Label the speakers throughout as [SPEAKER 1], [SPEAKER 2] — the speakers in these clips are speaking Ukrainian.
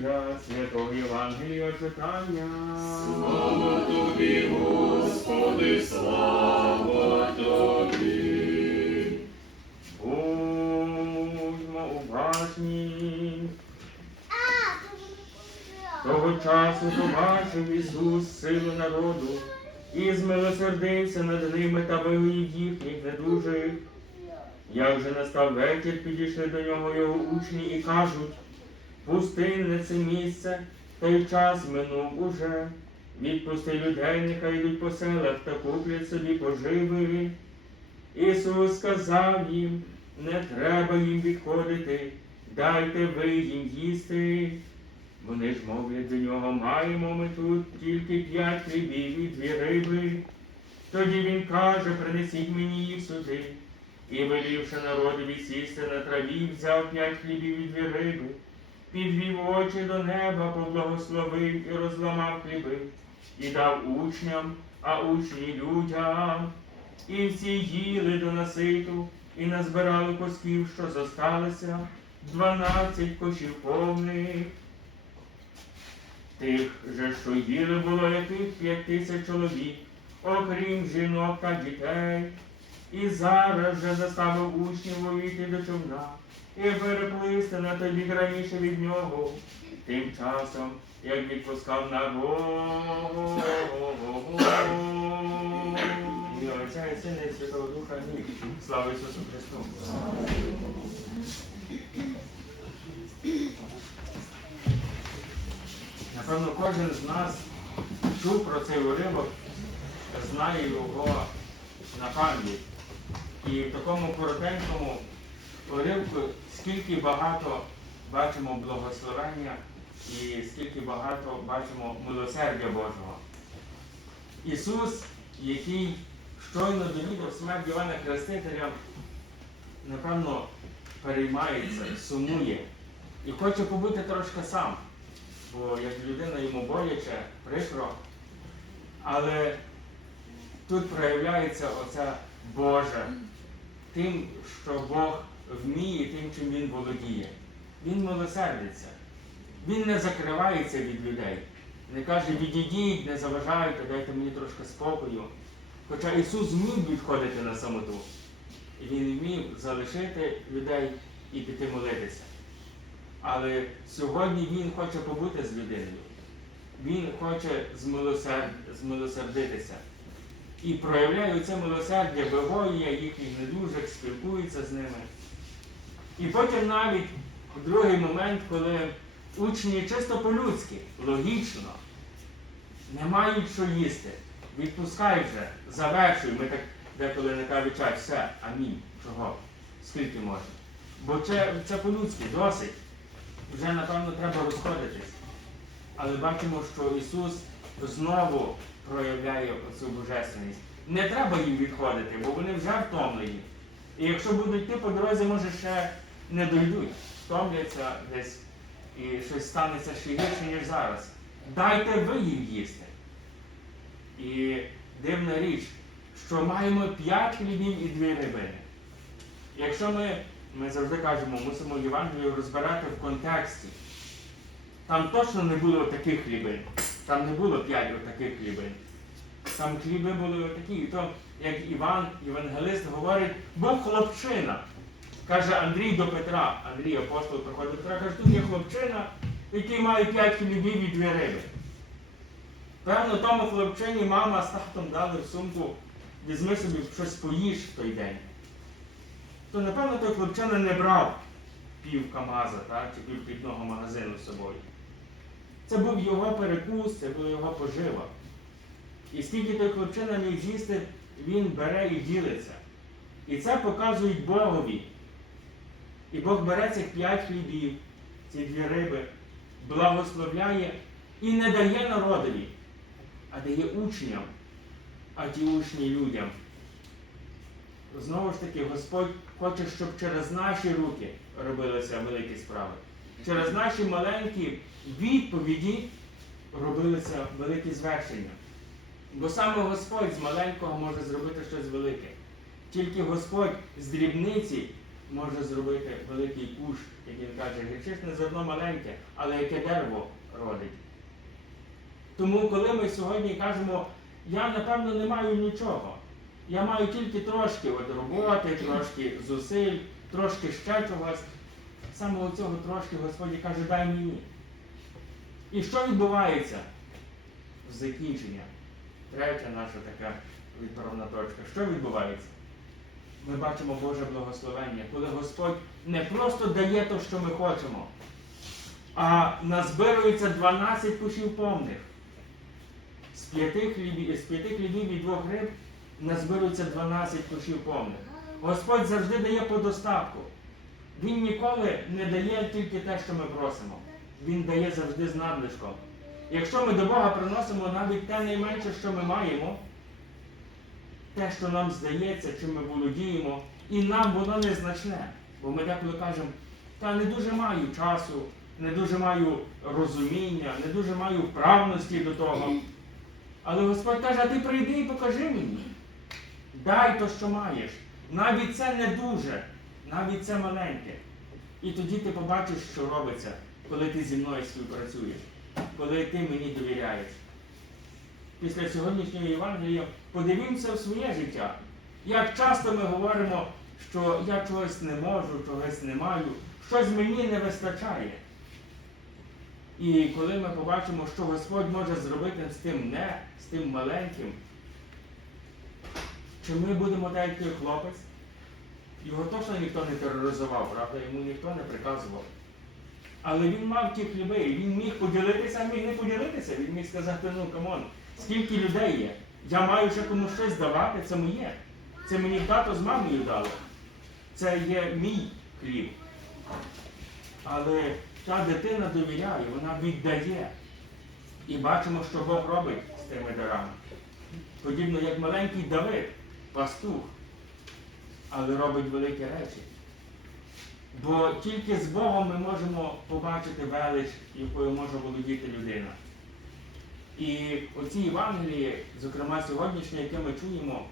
[SPEAKER 1] для святого Євангелія читання.
[SPEAKER 2] Слава тобі, Господи, слава тобі.
[SPEAKER 1] Будьмо уважні. Того часу побачив Ісус силу народу і змилосердився над ними та вивів їхніх недужих. Як же настав вечір, підійшли до нього його учні і кажуть, пустинне це місце, той час минув уже. Відпусти людей, нехай йдуть по селах та куплять собі поживи. Ісус сказав їм, не треба їм відходити, дайте ви їм їсти. Вони ж мовлять до нього, маємо ми тут тільки п'ять хлібів і дві риби. Тоді він каже, принесіть мені їх сюди. І велівши народові сісти на траві, взяв п'ять хлібів і дві риби, підвів очі до неба, поблагословив і розламав хліби, і дав учням, а учні людям. І всі їли до наситу, і назбирали косків, що зосталися, дванадцять кошів повних. Тих же, що їли, було яких п'ять тисяч чоловік, окрім жінок та дітей. І зараз же заставив учнів увійти до човна і переплисти на той бік раніше від нього. Тим часом, як відпускав народ. І Отця і Сина і Святого Духа. Слава Ісусу Христу! Напевно, кожен з нас чув про цей уривок, знає його на пам'ять. І в такому коротенькому уривку скільки багато бачимо благословення і скільки багато бачимо милосердя Божого. Ісус, який щойно довідав смерть Івана Хрестителя, напевно, переймається, сумує і хоче побути трошки сам бо як людина йому боляче, прикро. Але тут проявляється оця Божа тим, що Бог вміє, тим, чим Він володіє. Він милосердиться. Він не закривається від людей. Не каже, відійдіть, не заважайте, дайте мені трошки спокою. Хоча Ісус вмів відходити на самоту. Він вмів залишити людей і піти молитися. Але сьогодні Він хоче побути з людиною. Він хоче змилосерд... змилосердитися. І проявляє це милосердя, вивоює їхніх недужих, спілкується з ними. І потім навіть другий момент, коли учні чисто по-людськи, логічно, не мають що їсти, відпускай вже, завершуй. Ми так деколи не кажуть, час, все, амінь. Чого? Скільки можна? Бо це, це по-людськи, досить вже, напевно, треба розходитись. Але бачимо, що Ісус знову проявляє цю божественність. Не треба їм відходити, бо вони вже втомлені. І якщо будуть йти по дорозі, може ще не дойдуть, втомляться десь і щось станеться ще гірше, ніж зараз. Дайте ви їм їсти. І дивна річ, що маємо п'ять хлібів і дві рибини. Якщо ми ми завжди кажемо, мусимо Євангелію розбирати в контексті. Там точно не було таких хлібин. Там не було п'ять отаких хлібин. Там хліби були отакі. І то, як Іван, Євангелист, говорить, був хлопчина. Каже Андрій до Петра. Андрій апостол приходить до Петра, каже, тут є хлопчина, який має п'ять хлібів і дві риби. Певно, тому хлопчині мама з татом дали в сумку, візьми собі щось поїж в той день то напевно той хлопчина не брав пів Камаза так, чи пів хлібного магазину з собою. Це був його перекус, це була його пожива. І скільки той хлопчина міг з'їсти, він бере і ділиться. І це показують Богові. І Бог бере цих п'ять хлібів, ці дві риби, благословляє і не дає народові, а дає учням, а ті учні людям. Знову ж таки, Господь хоче, щоб через наші руки робилися великі справи. Через наші маленькі відповіді робилися великі звершення. Бо саме Господь з маленького може зробити щось велике. Тільки Господь з дрібниці може зробити великий куш, як він каже, гречисне зерно маленьке, але яке дерево родить. Тому, коли ми сьогодні кажемо, я напевно не маю нічого, я маю тільки трошки от роботи, трошки зусиль, трошки ще чогось. Саме у цього трошки Господь каже, дай мені. І що відбувається закінчення? Третя наша така відправна точка. Що відбувається? Ми бачимо Боже благословення, коли Господь не просто дає те, що ми хочемо, а назбирується 12 кушів повних. З п'яти хлібів, з п'яти хлібів і двох риб назбирується 12 кушів повних. Господь завжди дає по достатку. Він ніколи не дає тільки те, що ми просимо. Він дає завжди з надлишком. Якщо ми до Бога приносимо навіть те найменше, що ми маємо, те, що нам здається, чим ми володіємо, і нам воно незначне. Бо ми деколи кажемо, та не дуже маю часу, не дуже маю розуміння, не дуже маю вправності до того. Але Господь каже, а ти прийди і покажи мені. Дай то, що маєш. Навіть це не дуже, навіть це маленьке. І тоді ти побачиш, що робиться, коли ти зі мною співпрацюєш, коли ти мені довіряєш. Після сьогоднішньої Євангелія подивімося в своє життя. Як часто ми говоримо, що я чогось не можу, чогось не маю, щось мені не вистачає. І коли ми побачимо, що Господь може зробити з тим не, з тим маленьким, чи ми будемо так, як той хлопець? Його точно ніхто не тероризував, правда, йому ніхто не приказував. Але він мав ті хліби, він міг поділитися, а міг не поділитися. Він міг сказати, ну камон, скільки людей є. Я маю ще комусь щось давати, це моє. Це мені тато з мамою дали. Це є мій хліб. Але та дитина довіряє, вона віддає. І бачимо, що Бог робить з тими дарами. Подібно як маленький Давид, пастух, але робить великі речі. Бо тільки з Богом ми можемо побачити велич, якою може володіти людина. І оці Євангелії, зокрема сьогоднішнє, яке ми чуємо,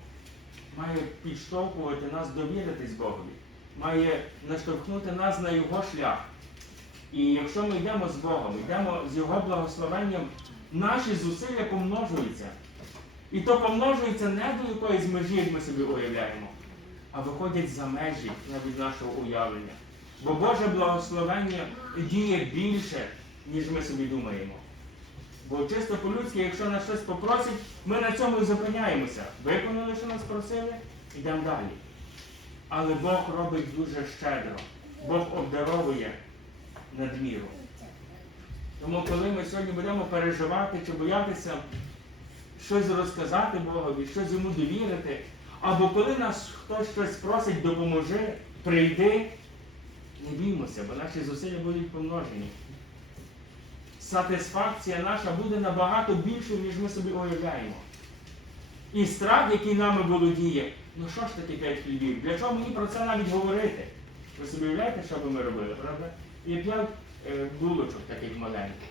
[SPEAKER 1] має підштовхувати нас довіритись Богові, має наштовхнути нас на Його шлях. І якщо ми йдемо з Богом, йдемо з Його благословенням, наші зусилля помножуються. І то помножується не до якоїсь межі, як ми собі уявляємо, а виходять за межі навіть нашого уявлення. Бо Боже благословення діє більше, ніж ми собі думаємо. Бо чисто по-людськи, якщо нас щось попросить, ми на цьому і зупиняємося. Виконали, що нас просили, йдемо далі. Але Бог робить дуже щедро. Бог обдаровує надміру. Тому, коли ми сьогодні будемо переживати чи боятися щось розказати Богові, щось йому довірити, або коли нас хтось щось просить, допоможи, прийди, не біймося, бо наші зусилля будуть помножені. Сатисфакція наша буде набагато більшою, ніж ми собі уявляємо. І страх, який нами володіє, ну що ж таке п'ять хлібів? Для чого мені про це навіть говорити? Ви собі уявляєте, що би ми робили, правда? І п'ять е, булочок таких маленьких.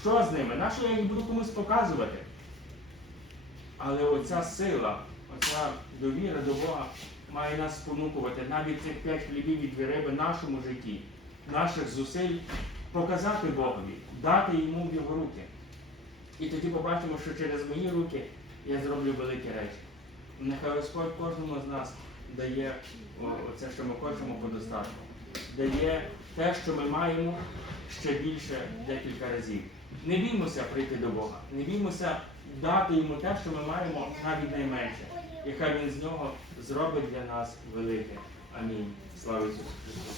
[SPEAKER 1] Що з ними? Нащо я їх буду комусь показувати? Але оця сила, оця довіра до Бога має нас спонукувати навіть цих п'ять хлібів і дві риби нашому житті, наших зусиль показати Богові, дати йому в його руки. І тоді побачимо, що через мої руки я зроблю великі речі. Нехай Господь кожному з нас дає о, оце, що ми хочемо по достатку. Дає те, що ми маємо ще більше декілька разів. Не біймося прийти до Бога, не біймося дати йому те, що ми маємо навіть найменше. І хай він з нього зробить для нас велике. Амінь. Слава Ісусу Христу!